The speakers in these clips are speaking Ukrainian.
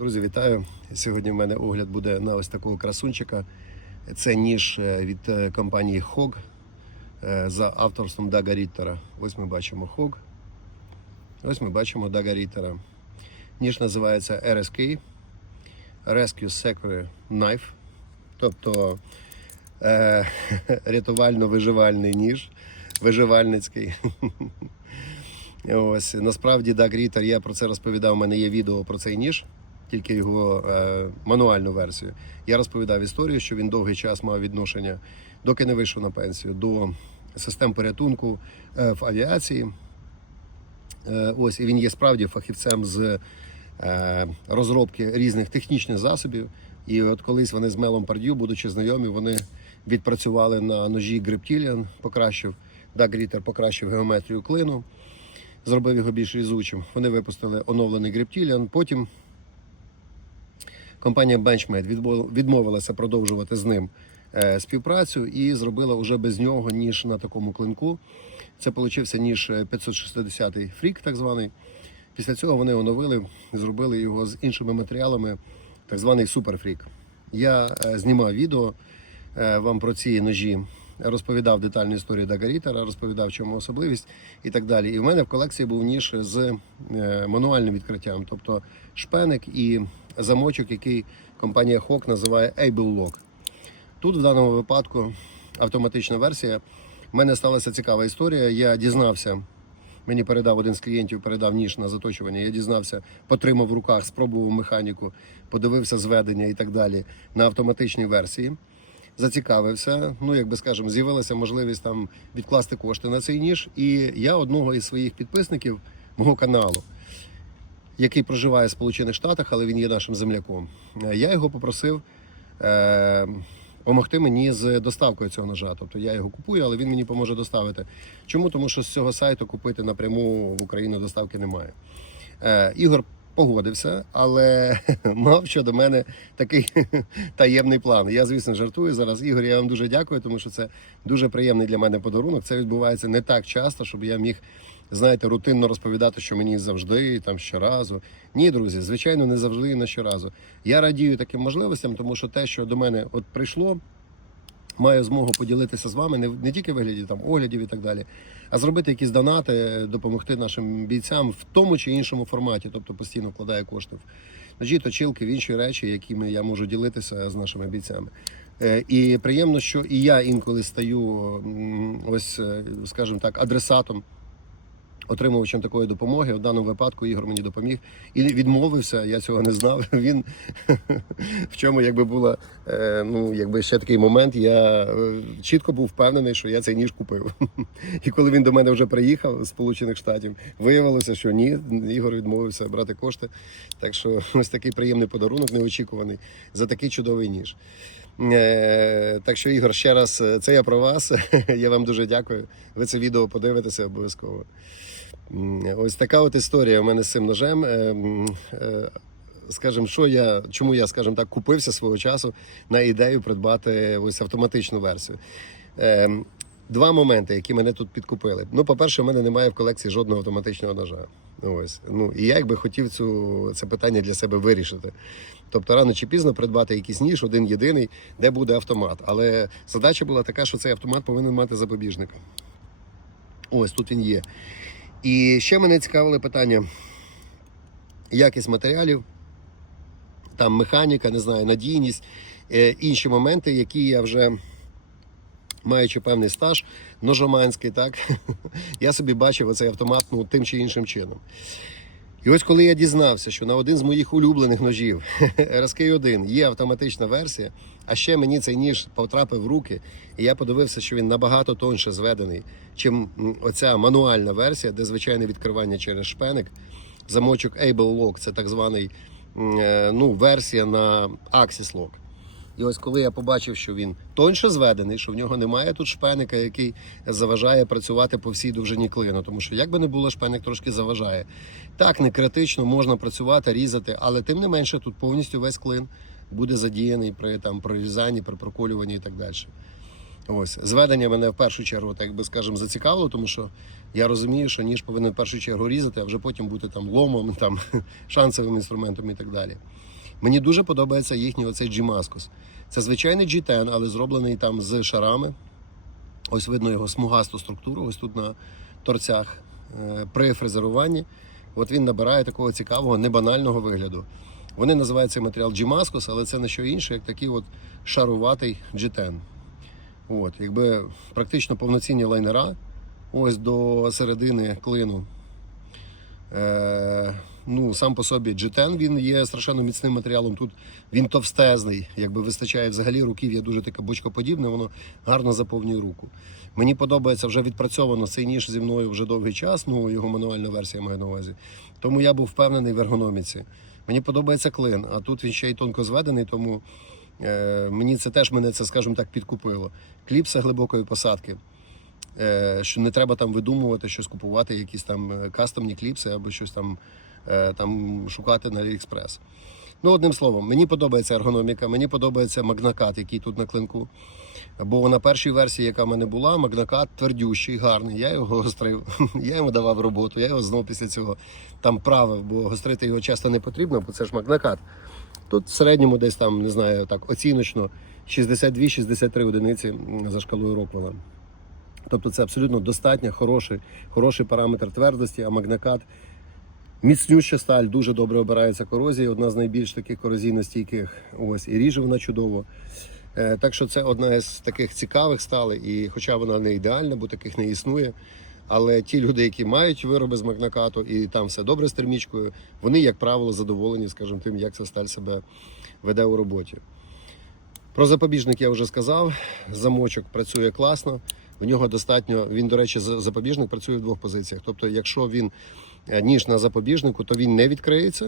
Друзі, вітаю! Сьогодні в мене огляд буде на ось такого красунчика. Це ніж е, від е, компанії Hog е, за авторством Дага Ріттера. Ось ми бачимо Hog. Ось ми бачимо Дага Ріттера. Ніж називається RSK Rescue Secure Knife. Тобто е, рятувально-виживальний ніж, виживальницький. Ось насправді Даг Рітер, я про це розповідав. У мене є відео про цей ніж, тільки його е, мануальну версію. Я розповідав історію, що він довгий час мав відношення, доки не вийшов на пенсію, до систем порятунку е, в авіації. Е, ось і він є справді фахівцем з е, розробки різних технічних засобів. І от колись вони з Мелом Пардю, будучи знайомі, вони відпрацювали на ножі Грептіліан, покращив Даг Рітер покращив геометрію клину зробив його більш різучим. Вони випустили оновлений Грептіліан. Потім компанія Benchmade відмов- відмовилася продовжувати з ним е, співпрацю і зробила вже без нього ніж на такому клинку. Це получився ніж е, 560 фрік, так званий. Після цього вони оновили, зробили його з іншими матеріалами, так званий суперфрік. Я е, знімав відео е, вам про ці ножі, розповідав детальну історію Дагарітера, розповідав, чому особливість і так далі. І в мене в колекції був ніж з е, мануальним відкриттям, тобто шпеник і замочок, який компанія Hawk називає Able Lock. Тут в даному випадку автоматична версія. У мене сталася цікава історія. Я дізнався, мені передав один з клієнтів, передав ніж на заточування. Я дізнався, потримав в руках, спробував механіку, подивився зведення і так далі на автоматичній версії. Зацікавився. Ну, як би скажемо, з'явилася можливість там відкласти кошти на цей ніж. І я одного із своїх підписників мого каналу, який проживає в Сполучених Штатах, але він є нашим земляком. е, Я його попросив е, допомогти мені з доставкою цього ножа. Тобто я його купую, але він мені поможе доставити. Чому? Тому що з цього сайту купити напряму в Україну доставки немає. Е, Ігор погодився, але мав щодо мене такий таємний план. Я, звісно, жартую зараз. Ігор, я вам дуже дякую, тому що це дуже приємний для мене подарунок. Це відбувається не так часто, щоб я міг. Знаєте, рутинно розповідати, що мені завжди там щоразу. Ні, друзі, звичайно, не завжди і не щоразу. Я радію таким можливостям, тому що те, що до мене от прийшло, маю змогу поділитися з вами не, не тільки в вигляді там оглядів і так далі, а зробити якісь донати, допомогти нашим бійцям в тому чи іншому форматі, тобто постійно вкладаю кошти в ножі, точилки, в інші речі, якими я можу ділитися з нашими бійцями. Е, І приємно, що і я інколи стаю ось, е, скажімо так, адресатом. Отримувачем такої допомоги. В даному випадку Ігор мені допоміг і відмовився. Я цього не знав. Він в чому якби була е, ну якби ще такий момент. Я е, чітко був впевнений, що я цей ніж купив. І коли він до мене вже приїхав з Сполучених Штатів, виявилося, що ні, Ігор відмовився брати кошти. Так що ось такий приємний подарунок, неочікуваний за такий чудовий ніж. Е, Так що, Ігор, ще раз, це я про вас. Я вам дуже дякую. Ви це відео подивитеся обов'язково. Ось така от історія у мене з цим ножем. Е, е, Скажем, що я, чому я, скажімо так, купився свого часу на ідею придбати ось автоматичну версію. Е, Два моменти, які мене тут підкупили. Ну, по-перше, в мене немає в колекції жодного автоматичного ножа. Ось. Ну, і я якби хотів цю, це питання для себе вирішити. Тобто рано чи пізно придбати якийсь ніж, один єдиний, де буде автомат. Але задача була така, що цей автомат повинен мати запобіжника. Ось тут він є. І ще мене цікавили питання: якість матеріалів, там механіка, не знаю, надійність, е, інші моменти, які я вже. Маючи певний стаж ножоманський, так я собі бачив оцей автомат ну, тим чи іншим чином. І ось коли я дізнався, що на один з моїх улюблених ножів RSK1 є автоматична версія, а ще мені цей ніж потрапив в руки, і я подивився, що він набагато тонше зведений, чим оця мануальна версія, де звичайне відкривання через шпеник, замочок Able Lock, це так званий е, ну, версія на Axis Lock. І ось коли я побачив, що він тоньше зведений, що в нього немає тут шпеника, який заважає працювати по всій довжині клину. Тому що як би не було, шпеник трошки заважає. Так, не критично можна працювати, різати, але тим не менше тут повністю весь клин буде задіяний при там прорізанні, при проколюванні і так далі. Ось зведення мене в першу чергу, так би скажемо, зацікавило, тому що я розумію, що ніж повинен в першу чергу різати, а вже потім бути там ломом, там шансовим інструментом і так далі. Мені дуже подобається їхній оцей G-Mascus. Це звичайний G10, але зроблений там з шарами. Ось видно його смугасту структуру, ось тут на торцях е, при фрезеруванні. От він набирає такого цікавого, небанального вигляду. Вони називають цей матеріал G-Mascus, але це не що інше, як такий от шаруватий G10. От, якби практично повноцінні лайнера. Ось до середини клину. Е, ну, сам по собі G10 він є страшенно міцним матеріалом. Тут він товстезний, якби вистачає взагалі руків'я дуже таке бочкоподібне, воно гарно заповнює руку. Мені подобається вже відпрацьовано цей ніж зі мною вже довгий час, ну його мануальна версія маю на увазі. Тому я був впевнений в ергономіці. Мені подобається клин, а тут він ще й тонко зведений, тому е, мені це теж мене це, скажімо так, підкупило. Кліпса глибокої посадки. Е, що не треба там видумувати, щось купувати, якісь там е, кастомні кліпси або щось там, там шукати на AliExpress. Ну, одним словом, мені подобається ергономіка, мені подобається магнакат, який тут на клинку. Бо на першій версії, яка в мене була, магнакат твердющий, гарний. Я його гострив, я йому давав роботу, я його знов після цього там правив, бо гострити його часто не потрібно, бо це ж магнакат. Тут в середньому десь там, не знаю, так оціночно 62-63 одиниці за шкалою Роквелла. Тобто це абсолютно достатньо хороший, хороший параметр твердості, а магнакат міцнюща сталь, дуже добре обирається корозія, одна з найбільш таких корозійно стійких. Ось, і ріже вона чудово. Е, Так що це одна із таких цікавих сталей, і хоча вона не ідеальна, бо таких не існує. Але ті люди, які мають вироби з магнакату і там все добре з термічкою, вони, як правило, задоволені, скажімо, тим, як ця сталь себе веде у роботі. Про запобіжник я вже сказав. Замочок працює класно. В нього достатньо. Він, до речі, запобіжник працює в двох позиціях. Тобто, якщо він ніж на запобіжнику, то він не відкриється.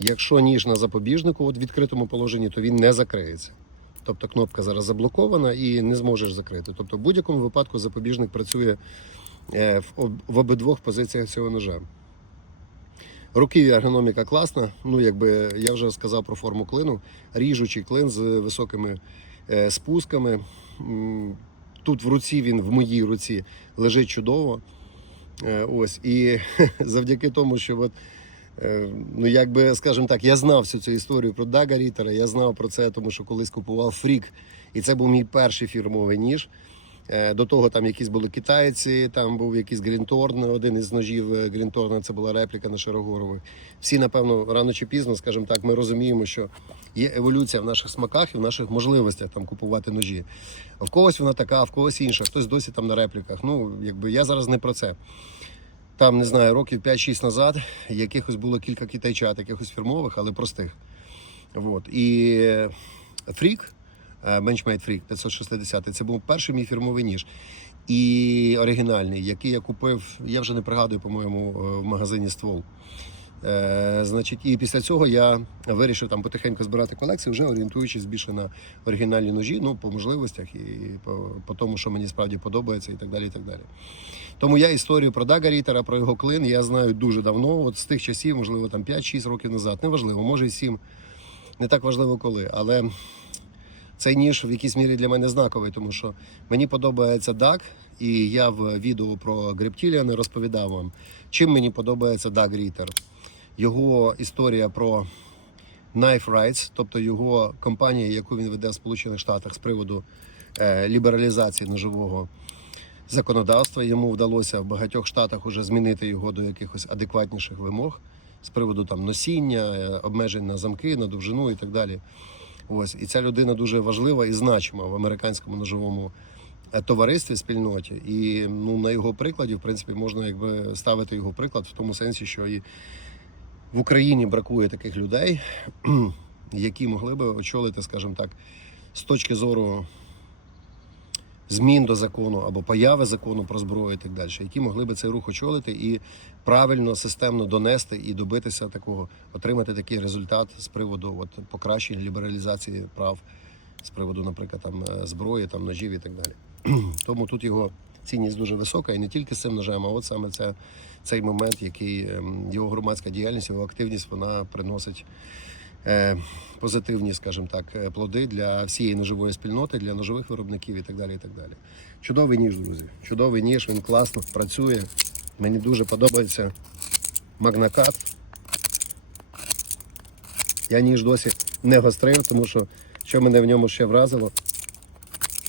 Якщо ніж на запобіжнику, от в відкритому положенні, то він не закриється. Тобто кнопка зараз заблокована і не зможеш закрити. Тобто, в будь-якому випадку запобіжник працює е, в обидвох позиціях цього ножа. Руків'я ергономіка класна. Ну, якби я вже сказав про форму клину. Ріжучий клин з високими е, спусками. Тут в руці він в моїй руці лежить чудово. Е, ось. І завдяки тому, що от, е, ну, якби, скажімо так, я знав всю цю історію про Дага Рітера, я знав про це, тому що колись купував фрік, і це був мій перший фірмовий ніж. Е, До того там якісь були китайці, там був якийсь Грінторн, один із ножів е, Грінторна, це була репліка на Широгорових. Всі, напевно, рано чи пізно, скажімо так, ми розуміємо, що є еволюція в наших смаках і в наших можливостях там купувати ножі. В когось вона така, в когось інша, хтось досі там на репліках. Ну, якби я зараз не про це. Там, не знаю, років 5-6 назад якихось було кілька китайчат, якихось фірмових, але простих. Вот. І фрік, е, Benchmade Freak 560, це був перший мій фірмовий ніж. І оригінальний, який я купив, я вже не пригадую, по-моєму, е, в магазині ствол. Е, значить, і після цього я вирішив там потихеньку збирати колекцію, вже орієнтуючись більше на оригінальні ножі, ну по можливостях і по, по тому, що мені справді подобається, і так далі. І так далі. Тому я історію про Дага Рітера, про його клин я знаю дуже давно, от з тих часів, можливо, там 5-6 років назад. Неважливо, може і 7. Не так важливо коли. Але цей ніж в якійсь мірі для мене знаковий, тому що мені подобається Даг, і я в відео про Грептіліани розповідав вам, чим мені подобається Даг Рітер. Його історія про Knife Rights, тобто його компанія, яку він веде в Сполучених Штатах з приводу е, лібералізації ножового законодавства. Йому вдалося в багатьох штатах уже змінити його до якихось адекватніших вимог з приводу там носіння, е, обмежень на замки, на довжину і так далі. Ось і ця людина дуже важлива і значима в американському ножовому е, товаристві, спільноті. І ну на його прикладі, в принципі, можна якби ставити його приклад в тому сенсі, що і в Україні бракує таких людей, які могли би очолити, скажімо так, з точки зору змін до закону або появи закону про зброю і так далі, які могли би цей рух очолити і правильно, системно донести і добитися такого, отримати такий результат з приводу от, покращення лібералізації прав, з приводу, наприклад, там е, зброї, там ножів і так далі. Тому тут його цінність дуже висока, і не тільки з цим ножем, а от саме це цей момент, який ем, його громадська діяльність, його активність вона приносить позитивні, скажімо так, е, плоди для всієї ножової спільноти, для ножових виробників і так далі. І так далі. Чудовий ніж, друзі. Чудовий ніж, він класно працює. Мені дуже подобається магнакат. Я ніж досі не гострив, тому що що мене в ньому ще вразило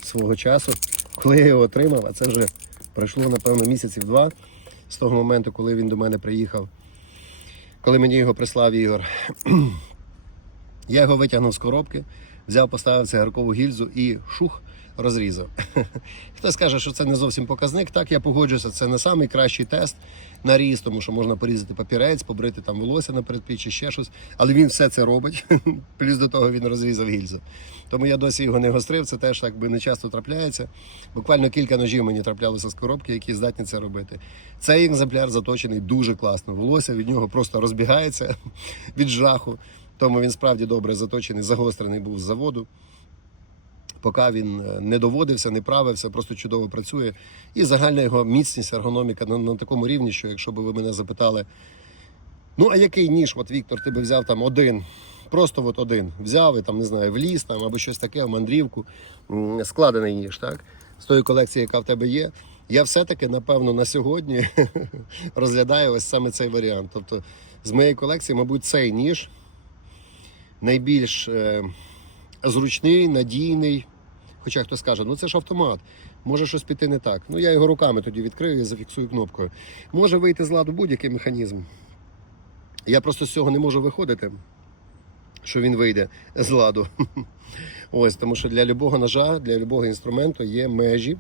свого часу, коли я його отримав, а це вже пройшло, напевно, місяців два з того моменту, коли він до мене приїхав, коли мені його прислав Ігор. Я його витягнув з коробки, взяв, поставив цигаркову гільзу і шух розрізав. Хто скаже, що це не зовсім показник, так я погоджуюся, це не найкращий тест на різ, тому що можна порізати папірець, побрити там волосся на передпліччі, ще щось. Але він все це робить. Плюс до того він розрізав гільзу. Тому я досі його не гострив, це теж так би не часто трапляється. Буквально кілька ножів мені траплялося з коробки, які здатні це робити. Цей екземпляр заточений дуже класно. Волосся від нього просто розбігається від жаху. Тому він справді добре заточений, загострений був з заводу. Поки він е, не доводився, не правився, просто чудово працює. І загальна його міцність, ергономіка на, на такому рівні, що якщо б ви мене запитали, ну а який ніж, от Віктор, ти би взяв там один, просто от один, взяв і там, не знаю, в ліс там або щось таке, в мандрівку, складений ніж, так? З тої колекції, яка в тебе є. Я все-таки, напевно, на сьогодні розглядаю ось саме цей варіант. Тобто, з моєї колекції, мабуть, цей ніж найбільш е, зручний, надійний. Хоча хто скаже, ну це ж автомат, може щось піти не так. Ну я його руками тоді відкрию і зафіксую кнопкою. Може вийти з ладу будь-який механізм. Я просто з цього не можу виходити, що він вийде з ладу. Ось, тому що для любого ножа, для любого інструменту є межі,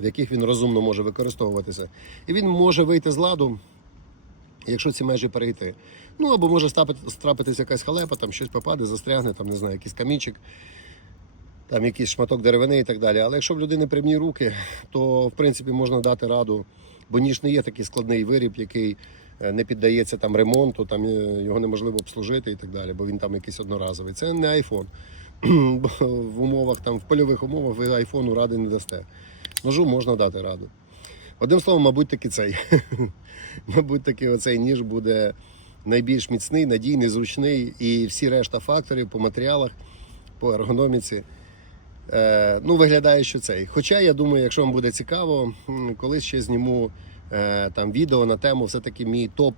в яких він розумно може використовуватися. І він може вийти з ладу, якщо ці межі перейти. Ну або може страпитися якась халепа, там щось попаде, застрягне, там не знаю, якийсь камінчик, там якийсь шматок деревини і так далі. Але якщо в людини прямі руки, то в принципі можна дати раду, бо ніж не є такий складний виріб, який е, не піддається там ремонту, там е, його неможливо обслужити і так далі, бо він там якийсь одноразовий. Це не айфон. В умовах там, в польових умовах ви айфону ради не дасте. Ножу можна дати раду. Одним словом, мабуть, таки цей. мабуть, таки оцей ніж буде найбільш міцний, надійний, зручний і всі решта факторів по матеріалах, по ергономіці. Е, ну, виглядає, що цей. Хоча я думаю, якщо вам буде цікаво, колись ще зніму е, там відео на тему все-таки мій топ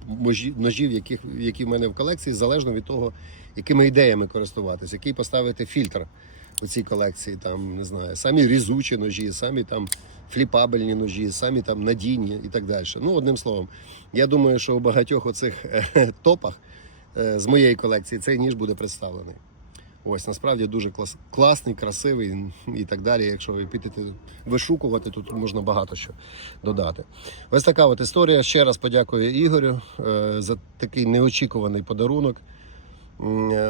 ножів, яких, які в мене в колекції, залежно від того, якими ідеями користуватися, який поставити фільтр у цій колекції. Там не знаю, самі різучі ножі, самі там фліпабельні ножі, самі там надійні і так далі. Ну, одним словом, я думаю, що у багатьох оцих е, топах е, з моєї колекції цей ніж буде представлений. Ось насправді дуже клас, класний, красивий і так далі. Якщо ви підете вишукувати, тут можна багато що додати. Ось така от історія. Ще раз подякую Ігорю е, за такий неочікуваний подарунок.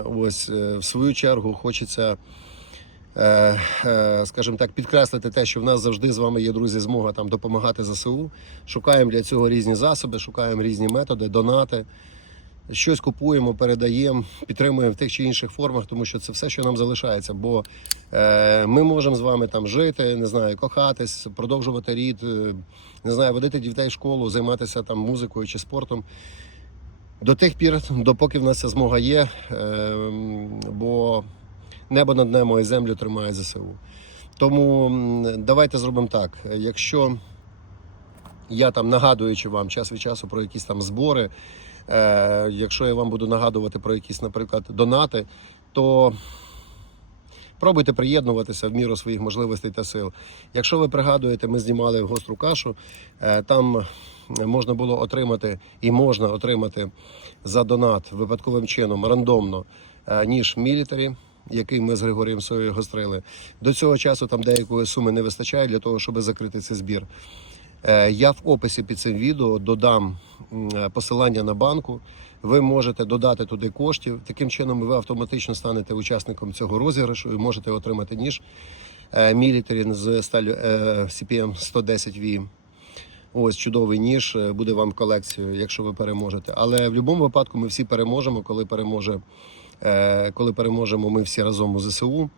Ось в свою чергу хочеться. Е, е, Скажімо так, підкреслити те, що в нас завжди з вами є друзі, змога там допомагати ЗСУ. Шукаємо для цього різні засоби, шукаємо різні методи, донати щось купуємо, передаємо, підтримуємо в тих чи інших формах, тому що це все, що нам залишається. Бо е, ми можемо з вами там жити, не знаю, кохатись, продовжувати рід, е, не знаю, водити дітей в школу, займатися там музикою чи спортом. До тих пір, допоки в нас ця змога є, е, бо небо над небо і землю тримає ЗСУ. Тому давайте зробимо так. Якщо я там нагадуючи вам час від часу про якісь там збори, е, якщо я вам буду нагадувати про якісь, наприклад, донати, то пробуйте приєднуватися в міру своїх можливостей та сил. Якщо ви пригадуєте, ми знімали гостру кашу, е, там можна було отримати і можна отримати за донат випадковим чином рандомно е, ніж мілітарі. Який ми з Григорієм Соєю гострили. До цього часу там деякої суми не вистачає для того, щоб закрити цей збір. Е, Я в описі під цим відео додам е, посилання на банку. Ви можете додати туди коштів. Таким чином ви автоматично станете учасником цього розіграшу і можете отримати ніж мілітарі з сталю е, CPM 110 v Ось чудовий ніж е, буде вам в колекцію, якщо ви переможете. Але в будь-якому випадку ми всі переможемо, коли переможе, е, коли переможемо ми всі разом у ЗСУ.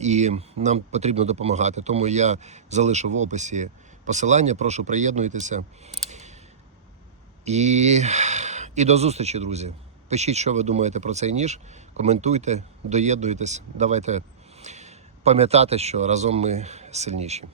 І нам потрібно допомагати. Тому я залишу в описі посилання. Прошу приєднуйтеся. І, і до зустрічі, друзі. Пишіть, що ви думаєте про цей ніж, коментуйте, доєднуйтесь. Давайте пам'ятати, що разом ми сильніші.